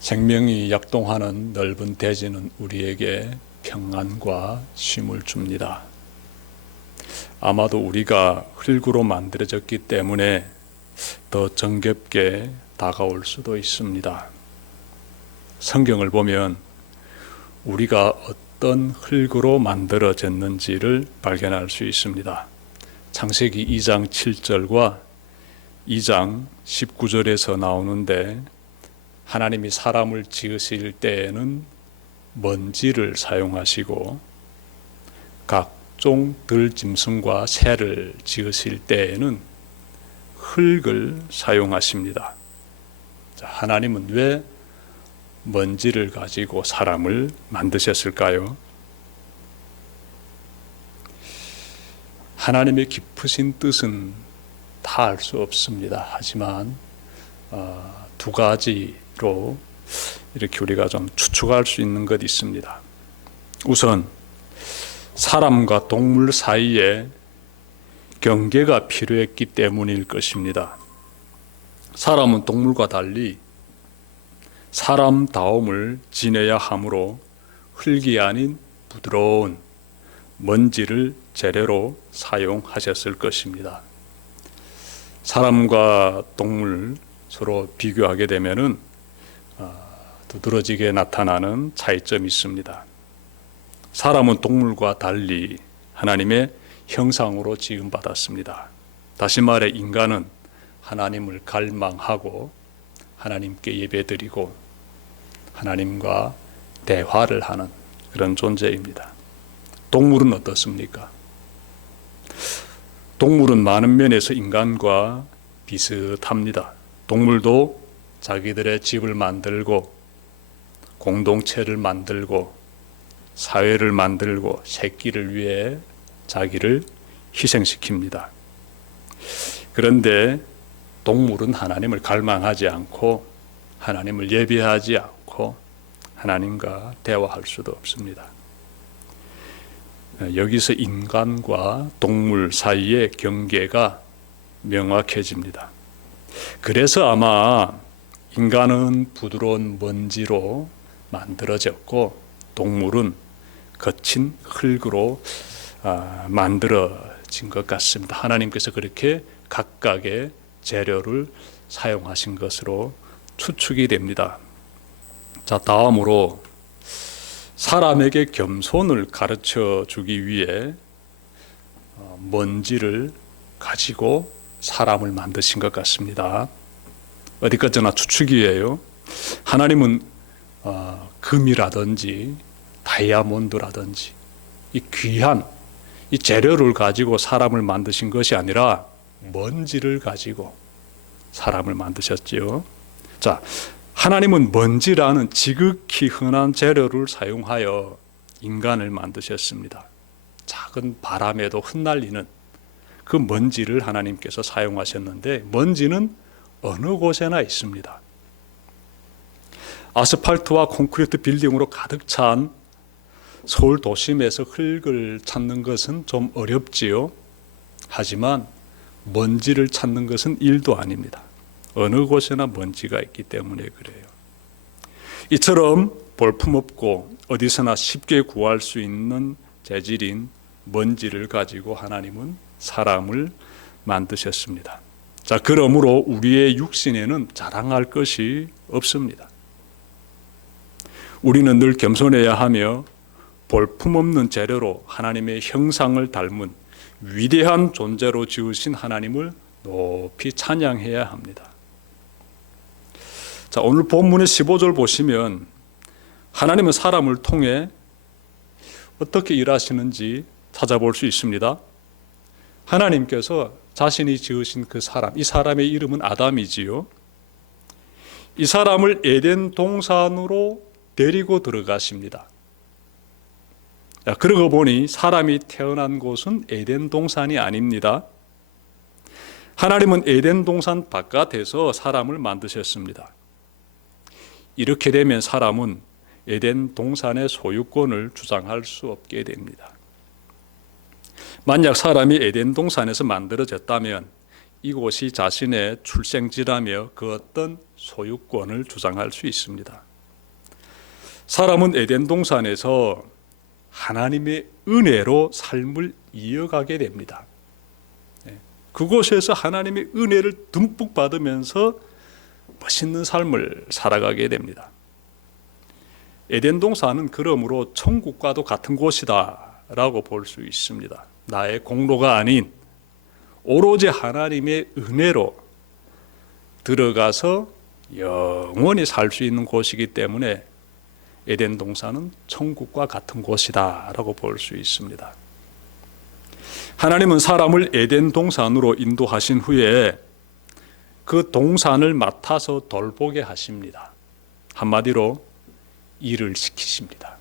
생명이 약동하는 넓은 대지는 우리에게 평안과 쉼을 줍니다. 아마도 우리가 흙으로 만들어졌기 때문에 더 정겹게 다가올 수도 있습니다. 성경을 보면 우리가 어떤 흙으로 만들어졌는지를 발견할 수 있습니다. 창세기 2장 7절과 2장 19절에서 나오는데, 하나님이 사람을 지으실 때에는 먼지를 사용하시고 각종 들짐승과 새를 지으실 때에는 흙을 사용하십니다. 하나님은 왜 먼지를 가지고 사람을 만드셨을까요? 하나님의 깊으신 뜻은 다 알 수 없습니다. 하지만 두 가지로 이렇게 우리가 좀 추측할 수 있는 것 있습니다. 우선 사람과 동물 사이에 경계가 필요했기 때문일 것입니다. 사람은 동물과 달리 사람다움을 지내야 하므로 흙이 아닌 부드러운 먼지를 재료로 사용하셨을 것입니다. 사람과 동물 서로 비교하게 되면은 두드러지게 나타나는 차이점이 있습니다. 사람은 동물과 달리 하나님의 형상으로 지음받았습니다. 다시 말해 인간은 하나님을 갈망하고 하나님께 예배드리고 하나님과 대화를 하는 그런 존재입니다. 동물은 어떻습니까? 동물은 많은 면에서 인간과 비슷합니다. 동물도 자기들의 집을 만들고 공동체를 만들고 사회를 만들고 새끼를 위해 자기를 희생시킵니다. 그런데 동물은 하나님을 갈망하지 않고 하나님을 예배하지 않고 하나님과 대화할 수도 없습니다. 여기서 인간과 동물 사이의 경계가 명확해집니다. 그래서 아마 인간은 부드러운 먼지로 만들어졌고 동물은 거친 흙으로 만들어진 것 같습니다. 하나님께서 그렇게 각각의 재료를 사용하신 것으로 추측이 됩니다. 자, 다음으로 사람에게 겸손을 가르쳐 주기 위해 먼지를 가지고 사람을 만드신 것 같습니다. 어디까지나 추측이에요. 하나님은 금이라든지 다이아몬드라든지 이 귀한 이 재료를 가지고 사람을 만드신 것이 아니라 먼지를 가지고 사람을 만드셨지요. 자, 하나님은 먼지라는 지극히 흔한 재료를 사용하여 인간을 만드셨습니다. 작은 바람에도 흩날리는 그 먼지를 하나님께서 사용하셨는데, 먼지는 어느 곳에나 있습니다. 아스팔트와 콘크리트 빌딩으로 가득 찬 서울 도심에서 흙을 찾는 것은 좀 어렵지요. 하지만 먼지를 찾는 것은 일도 아닙니다. 어느 곳에나 먼지가 있기 때문에 그래요. 이처럼 볼품없고 어디서나 쉽게 구할 수 있는 재질인 먼지를 가지고 하나님은 사람을 만드셨습니다. 자, 그러므로 우리의 육신에는 자랑할 것이 없습니다. 우리는 늘 겸손해야 하며 볼품없는 재료로 하나님의 형상을 닮은 위대한 존재로 지으신 하나님을 높이 찬양해야 합니다. 자, 오늘 본문의 15절 보시면 하나님은 사람을 통해 어떻게 일하시는지 찾아볼 수 있습니다. 하나님께서 자신이 지으신 그 사람, 이 사람의 이름은 아담이지요. 이 사람을 에덴 동산으로 데리고 들어가십니다. 그러고 보니 사람이 태어난 곳은 에덴 동산이 아닙니다. 하나님은 에덴 동산 바깥에서 사람을 만드셨습니다. 이렇게 되면 사람은 에덴 동산의 소유권을 주장할 수 없게 됩니다. 만약 사람이 에덴 동산에서 만들어졌다면 이곳이 자신의 출생지라며 그 어떤 소유권을 주장할 수 있습니다. 사람은 에덴 동산에서 하나님의 은혜로 삶을 이어가게 됩니다. 그곳에서 하나님의 은혜를 듬뿍 받으면서 멋있는 삶을 살아가게 됩니다. 에덴 동산은 그러므로 천국과도 같은 곳이다라고 볼 수 있습니다. 나의 공로가 아닌 오로지 하나님의 은혜로 들어가서 영원히 살 수 있는 곳이기 때문에 에덴 동산은 천국과 같은 곳이다라고 볼 수 있습니다. 하나님은 사람을 에덴 동산으로 인도하신 후에 그 동산을 맡아서 돌보게 하십니다. 한마디로 일을 시키십니다.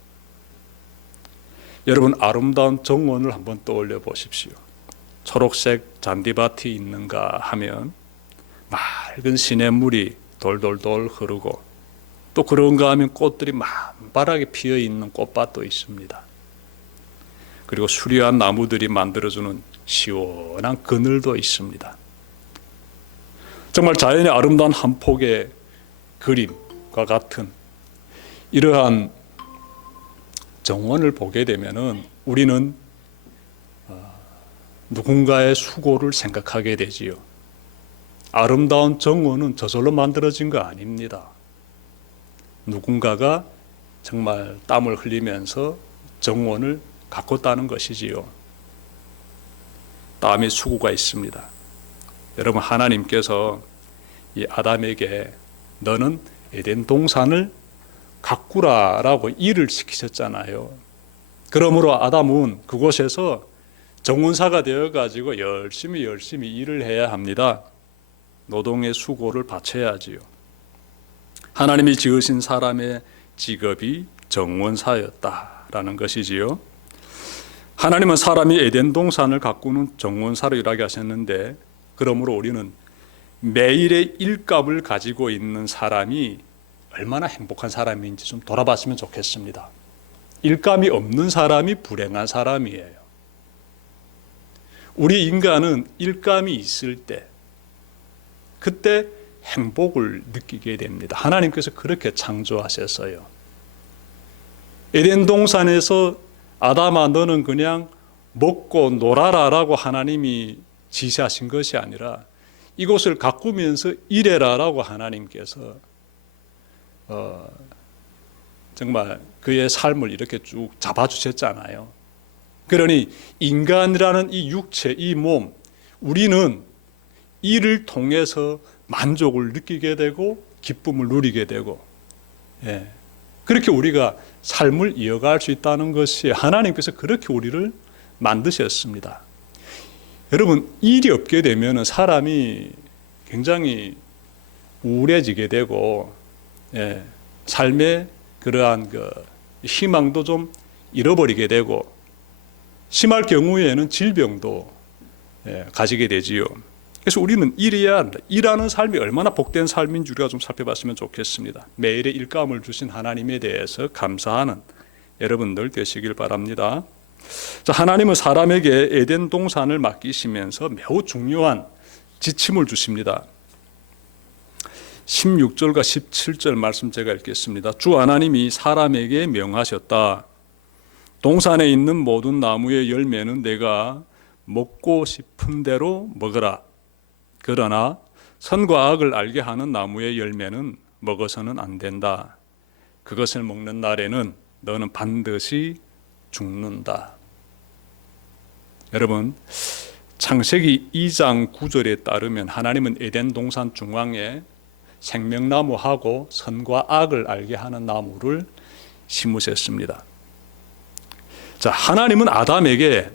여러분, 아름다운 정원을 한번 떠올려 보십시오. 초록색 잔디밭이 있는가 하면 맑은 시냇물이 돌돌돌 흐르고, 또 그런가 하면 꽃들이 만발하게 피어 있는 꽃밭도 있습니다. 그리고 수려한 나무들이 만들어주는 시원한 그늘도 있습니다. 정말 자연의 아름다운 한 폭의 그림과 같은 이러한 정원을 보게 되면은 우리는 누군가의 수고를 생각하게 되지요. 아름다운 정원은 저절로 만들어진 거 아닙니다. 누군가가 정말 땀을 흘리면서 정원을 가꿨다는 것이지요. 땀의 수고가 있습니다. 여러분, 하나님께서 이 아담에게 너는 에덴 동산을 가꾸라라고 일을 시키셨잖아요. 그러므로 아담은 그곳에서 정원사가 되어가지고 열심히 일을 해야 합니다. 노동의 수고를 바쳐야지요. 하나님이 지으신 사람의 직업이 정원사였다라는 것이지요. 하나님은 사람이 에덴 동산을 가꾸는 정원사로 일하게 하셨는데, 그러므로 우리는 매일의 일감을 가지고 있는 사람이 얼마나 행복한 사람인지 좀 돌아봤으면 좋겠습니다. 일감이 없는 사람이 불행한 사람이에요. 우리 인간은 일감이 있을 때, 그때 행복을 느끼게 됩니다. 하나님께서 그렇게 창조하셨어요. 에덴 동산에서 아담아 너는 그냥 먹고 놀아라라고 하나님이 지시하신 것이 아니라 이곳을 가꾸면서 일해라라고 하나님께서 정말 그의 삶을 이렇게 쭉 잡아주셨잖아요. 그러니 인간이라는 이 육체, 이 몸, 우리는 일을 통해서 만족을 느끼게 되고 기쁨을 누리게 되고, 그렇게 우리가 삶을 이어갈 수 있다는 것이 하나님께서 그렇게 우리를 만드셨습니다. 여러분, 일이 없게 되면 사람이 굉장히 우울해지게 되고, 삶의 그러한 희망도 좀 잃어버리게 되고, 심할 경우에는 질병도 가지게 되지요. 그래서 우리는 일해야 한다. 일하는 삶이 얼마나 복된 삶인지 우리가 좀 살펴봤으면 좋겠습니다. 매일의 일감을 주신 하나님에 대해서 감사하는 여러분들 되시길 바랍니다. 자, 하나님은 사람에게 에덴 동산을 맡기시면서 매우 중요한 지침을 주십니다. 16절과 17절 말씀 제가 읽겠습니다. 주 하나님이 사람에게 명하셨다. 동산에 있는 모든 나무의 열매는 내가 먹고 싶은 대로 먹으라. 그러나 선과 악을 알게 하는 나무의 열매는 먹어서는 안 된다. 그것을 먹는 날에는 너는 반드시 죽는다. 여러분, 창세기 2장 9절에 따르면 하나님은 에덴 동산 중앙에 생명나무하고 선과 악을 알게 하는 나무를 심으셨습니다. 자, 하나님은 아담에게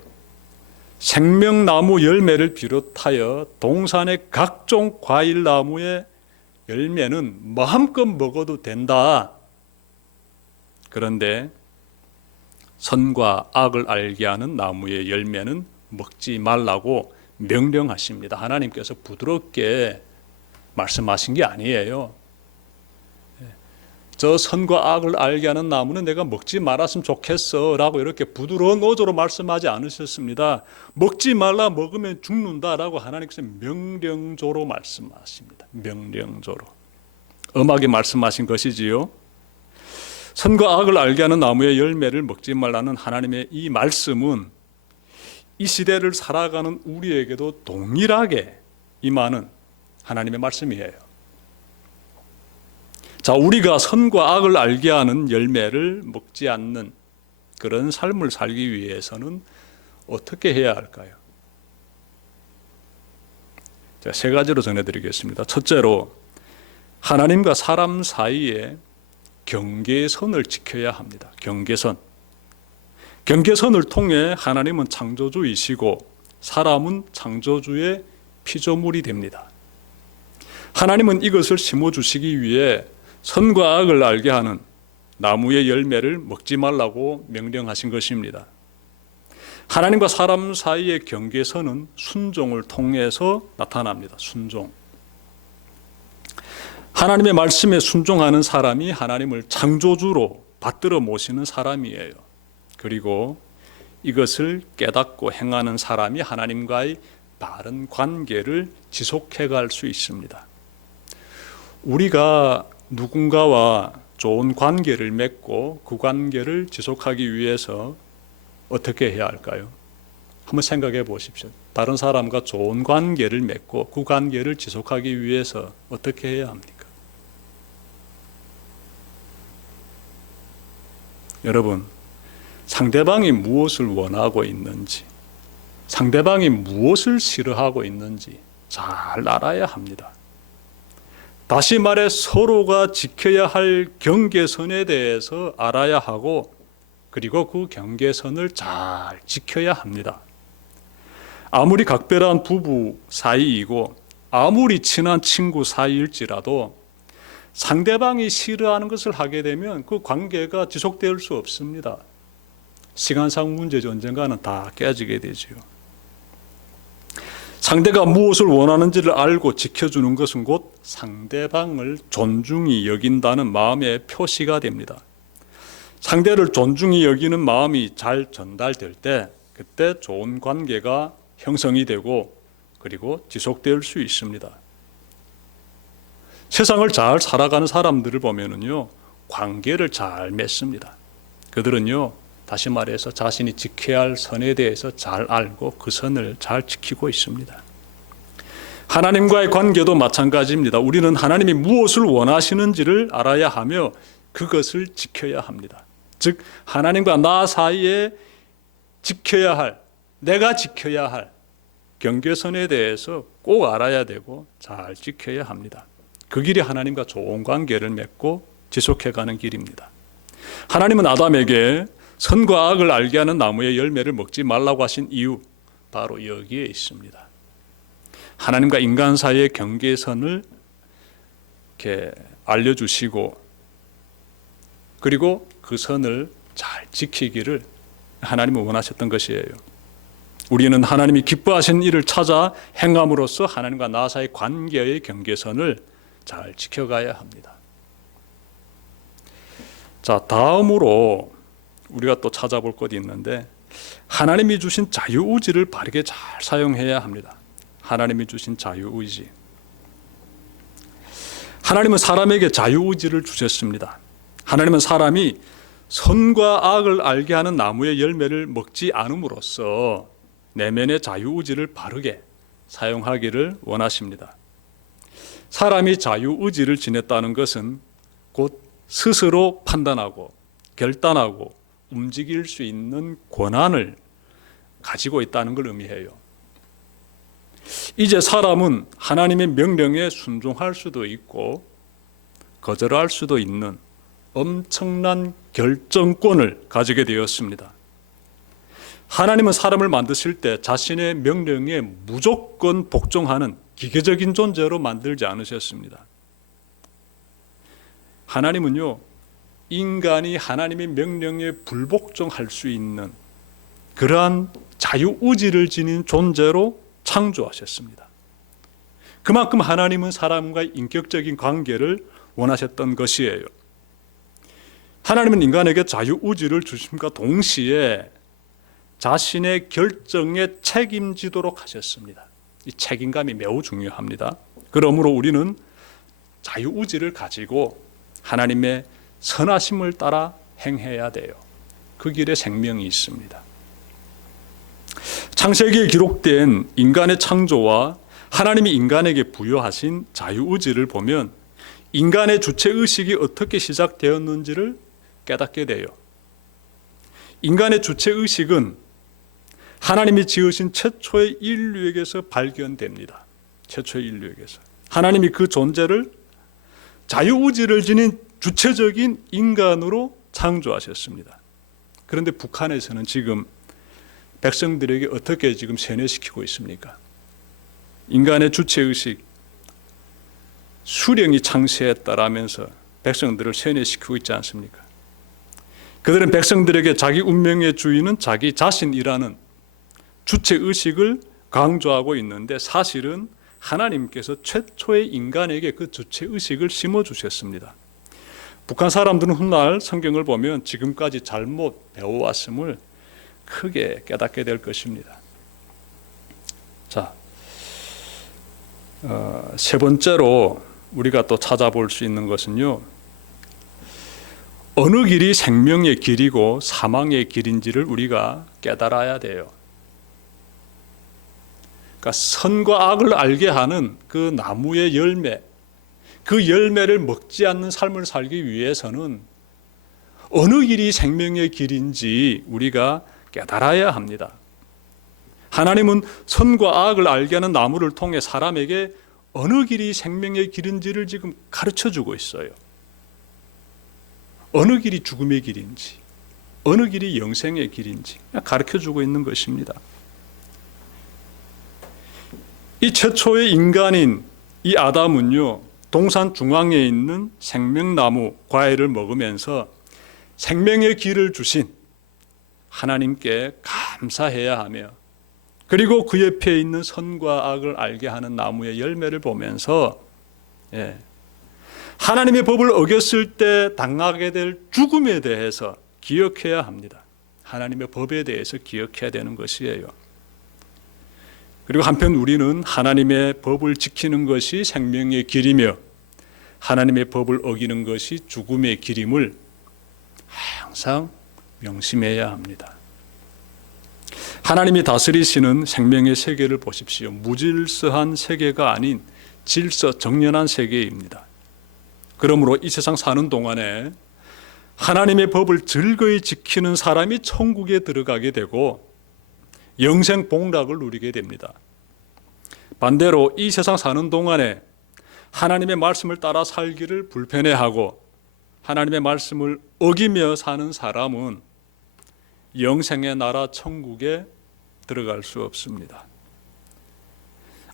생명나무 열매를 비롯하여 동산의 각종 과일나무의 열매는 마음껏 먹어도 된다. 그런데 선과 악을 알게 하는 나무의 열매는 먹지 말라고 명령하십니다. 하나님께서 부드럽게 말씀하신 게 아니에요. 저 선과 악을 알게 하는 나무는 내가 먹지 말았으면 좋겠어 라고 이렇게 부드러운 어조로 말씀하지 않으셨습니다. 먹지 말라, 먹으면 죽는다라고 하나님께서 명령조로 말씀하십니다. 명령조로 엄하게 말씀하신 것이지요. 선과 악을 알게 하는 나무의 열매를 먹지 말라는 하나님의 이 말씀은 이 시대를 살아가는 우리에게도 동일하게 임하는 하나님의 말씀이에요. 자, 우리가 선과 악을 알게 하는 열매를 먹지 않는 그런 삶을 살기 위해서는 어떻게 해야 할까요? 제가 세 가지로 전해드리겠습니다. 첫째로, 하나님과 사람 사이에 경계선을 지켜야 합니다. 경계선. 경계선을 통해 하나님은 창조주이시고 사람은 창조주의 피조물이 됩니다. 하나님은 이것을 심어주시기 위해 선과 악을 알게 하는 나무의 열매를 먹지 말라고 명령하신 것입니다. 하나님과 사람 사이의 경계선은 순종을 통해서 나타납니다. 순종. 하나님의 말씀에 순종하는 사람이 하나님을 창조주로 받들어 모시는 사람이에요. 그리고 이것을 깨닫고 행하는 사람이 하나님과의 바른 관계를 지속해 갈 수 있습니다. 우리가 누군가와 좋은 관계를 맺고 그 관계를 지속하기 위해서 어떻게 해야 할까요? 한번 생각해 보십시오. 다른 사람과 좋은 관계를 맺고 그 관계를 지속하기 위해서 어떻게 해야 합니까? 여러분, 상대방이 무엇을 원하고 있는지, 상대방이 무엇을 싫어하고 있는지 잘 알아야 합니다. 다시 말해 서로가 지켜야 할 경계선에 대해서 알아야 하고 그리고 그 경계선을 잘 지켜야 합니다. 아무리 각별한 부부 사이이고 아무리 친한 친구 사이일지라도 상대방이 싫어하는 것을 하게 되면 그 관계가 지속될 수 없습니다. 시간상 문제죠. 언젠가는 다 깨지게 되지요. 상대가 무엇을 원하는지를 알고 지켜주는 것은 곧 상대방을 존중히 여긴다는 마음의 표시가 됩니다. 상대를 존중히 여기는 마음이 잘 전달될 때 그때 좋은 관계가 형성이 되고 그리고 지속될 수 있습니다. 세상을 잘 살아가는 사람들을 보면은요, 관계를 잘 맺습니다. 그들은요, 다시 말해서 자신이 지켜야 할 선에 대해서 잘 알고 그 선을 잘 지키고 있습니다. 하나님과의 관계도 마찬가지입니다. 우리는 하나님이 무엇을 원하시는지를 알아야 하며 그것을 지켜야 합니다. 즉 하나님과 나 사이에 지켜야 할, 내가 지켜야 할 경계선에 대해서 꼭 알아야 되고 잘 지켜야 합니다. 그 길이 하나님과 좋은 관계를 맺고 지속해가는 길입니다. 하나님은 아담에게 선과 악을 알게 하는 나무의 열매를 먹지 말라고 하신 이유, 바로 여기에 있습니다. 하나님과 인간 사이의 경계선을 이렇게 알려주시고 그리고 그 선을 잘 지키기를 하나님은 원하셨던 것이에요. 우리는 하나님이 기뻐하신 일을 찾아 행함으로써 하나님과 나 사이의 관계의 경계선을 잘 지켜가야 합니다. 자, 다음으로 우리가 또 찾아볼 것이 있는데 하나님이 주신 자유의지를 바르게 잘 사용해야 합니다. 하나님이 주신 자유의지. 하나님은 사람에게 자유의지를 주셨습니다. 하나님은 사람이 선과 악을 알게 하는 나무의 열매를 먹지 않음으로써 내면의 자유의지를 바르게 사용하기를 원하십니다. 사람이 자유의지를 지녔다는 것은 곧 스스로 판단하고 결단하고 움직일 수 있는 권한을 가지고 있다는 걸 의미해요. 이제 사람은 하나님의 명령에 순종할 수도 있고 거절할 수도 있는 엄청난 결정권을 가지게 되었습니다. 하나님은 사람을 만드실 때 자신의 명령에 무조건 복종하는 기계적인 존재로 만들지 않으셨습니다. 하나님은요, 인간이 하나님의 명령에 불복종할 수 있는 그러한 자유의지를 지닌 존재로 창조하셨습니다. 그만큼 하나님은 사람과의 인격적인 관계를 원하셨던 것이에요. 하나님은 인간에게 자유의지를 주심과 동시에 자신의 결정에 책임지도록 하셨습니다. 이 책임감이 매우 중요합니다. 그러므로 우리는 자유의지를 가지고 하나님의 선하심을 따라 행해야 돼요. 그 길에 생명이 있습니다. 창세기에 기록된 인간의 창조와 하나님이 인간에게 부여하신 자유의지를 보면 인간의 주체의식이 어떻게 시작되었는지를 깨닫게 돼요. 인간의 주체의식은 하나님이 지으신 최초의 인류에게서 발견됩니다. 최초의 인류에게서. 하나님이 그 존재를 자유의지를 지닌 주체적인 인간으로 창조하셨습니다. 그런데 북한에서는 지금 백성들에게 어떻게 지금 세뇌시키고 있습니까? 인간의 주체의식, 수령이 창시했다라면서 백성들을 세뇌시키고 있지 않습니까? 그들은 백성들에게 자기 운명의 주인은 자기 자신이라는 주체의식을 강조하고 있는데 사실은 하나님께서 최초의 인간에게 그 주체의식을 심어주셨습니다. 북한 사람들은 훗날 성경을 보면 지금까지 잘못 배워왔음을 크게 깨닫게 될 것입니다. 자, 세 번째로 우리가 또 찾아볼 수 있는 것은요, 어느 길이 생명의 길이고 사망의 길인지를 우리가 깨달아야 돼요. 그러니까 선과 악을 알게 하는 그 나무의 열매, 그 열매를 먹지 않는 삶을 살기 위해서는 어느 길이 생명의 길인지 우리가 깨달아야 합니다. 하나님은 선과 악을 알게 하는 나무를 통해 사람에게 어느 길이 생명의 길인지를 지금 가르쳐 주고 있어요. 어느 길이 죽음의 길인지, 어느 길이 영생의 길인지 가르쳐 주고 있는 것입니다. 이 최초의 인간인 이 아담은요, 동산 중앙에 있는 생명나무 과일을 먹으면서 생명의 길을 주신 하나님께 감사해야 하며, 그리고 그 옆에 있는 선과 악을 알게 하는 나무의 열매를 보면서 하나님의 법을 어겼을 때 당하게 될 죽음에 대해서 기억해야 합니다. 하나님의 법에 대해서 기억해야 되는 것이에요. 그리고 한편 우리는 하나님의 법을 지키는 것이 생명의 길이며 하나님의 법을 어기는 것이 죽음의 길임을 항상 명심해야 합니다. 하나님이 다스리시는 생명의 세계를 보십시오. 무질서한 세계가 아닌 질서 정연한 세계입니다. 그러므로 이 세상 사는 동안에 하나님의 법을 즐거이 지키는 사람이 천국에 들어가게 되고 영생 복락을 누리게 됩니다. 반대로 이 세상 사는 동안에 하나님의 말씀을 따라 살기를 불편해하고 하나님의 말씀을 어기며 사는 사람은 영생의 나라 천국에 들어갈 수 없습니다.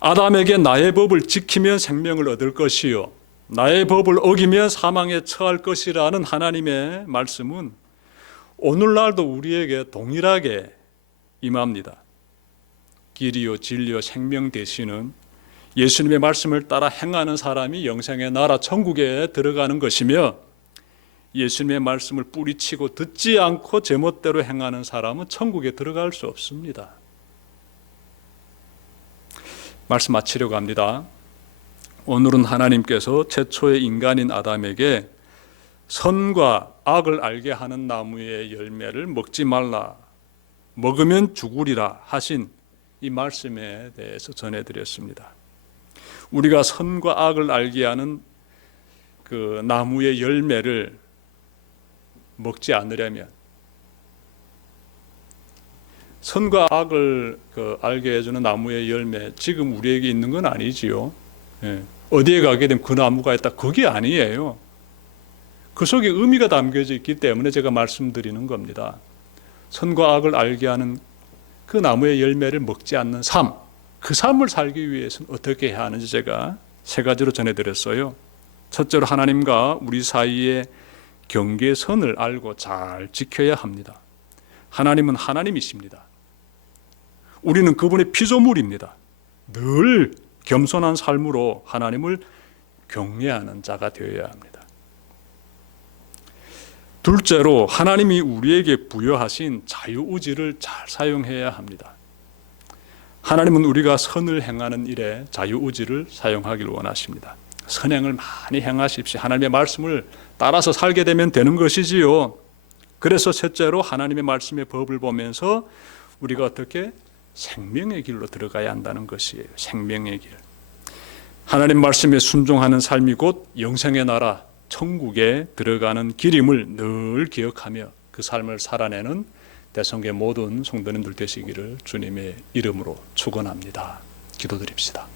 아담에게 나의 법을 지키면 생명을 얻을 것이요 나의 법을 어기면 사망에 처할 것이라는 하나님의 말씀은 오늘날도 우리에게 동일하게 임합니다. 길이요 진리요 생명 되시는 예수님의 말씀을 따라 행하는 사람이 영생의 나라 천국에 들어가는 것이며, 예수님의 말씀을 뿌리치고 듣지 않고 제멋대로 행하는 사람은 천국에 들어갈 수 없습니다. 말씀 마치려고 합니다. 오늘은 하나님께서 최초의 인간인 아담에게 선과 악을 알게 하는 나무의 열매를 먹지 말라, 먹으면 죽으리라 하신 이 말씀에 대해서 전해드렸습니다. 우리가 선과 악을 알게 하는 그 나무의 열매를 먹지 않으려면, 선과 악을 알게 해주는 나무의 열매, 지금 우리에게 있는 건 아니지요. 어디에 가게 되면 그 나무가 있다, 그게 아니에요. 그 속에 의미가 담겨져 있기 때문에 제가 말씀드리는 겁니다. 선과 악을 알게 하는 그 나무의 열매를 먹지 않는 삶, 그 삶을 살기 위해서는 어떻게 해야 하는지 제가 세 가지로 전해드렸어요. 첫째로 하나님과 우리 사이의 경계선을 알고 잘 지켜야 합니다. 하나님은 하나님이십니다. 우리는 그분의 피조물입니다. 늘 겸손한 삶으로 하나님을 경외하는 자가 되어야 합니다. 둘째로 하나님이 우리에게 부여하신 자유의지를 잘 사용해야 합니다. 하나님은 우리가 선을 행하는 일에 자유의지를 사용하기를 원하십니다. 선행을 많이 행하십시오. 하나님의 말씀을 따라서 살게 되면 되는 것이지요. 그래서 셋째로 하나님의 말씀의 법을 보면서 우리가 어떻게 생명의 길로 들어가야 한다는 것이에요. 생명의 길. 하나님 말씀에 순종하는 삶이 곧 영생의 나라, 천국에 들어가는 길임을 늘 기억하며 그 삶을 살아내는 대성교회 모든 성도님들 되시기를 주님의 이름으로 축원합니다. 기도드립시다.